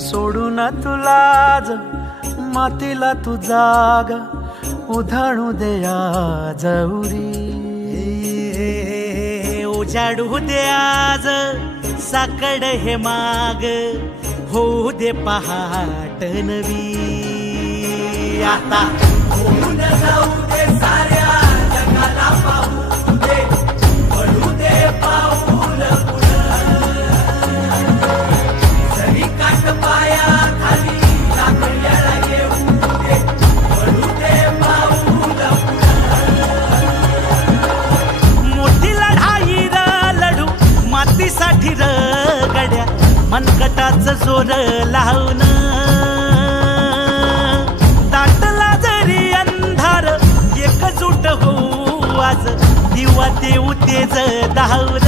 सोडून तुलाज मातीला तू जाग उधाणू दे आज उरी. उजाडू दे आज साकड हे माग होऊ दे पहाट नवी. आता होऊन जाऊ दे साऱ्या जगाला पाहू दे पडू दे पाऊल जरी काट पाया खाली लाकड्याला येऊ दे पडू दे पाऊल. मोठी लढाई र लढू मातीसाठी र गड्या मनगटाच जोर लावून. दाटला जरी अंधार एकजूट होऊ आज दिवा देऊ तेज धावर.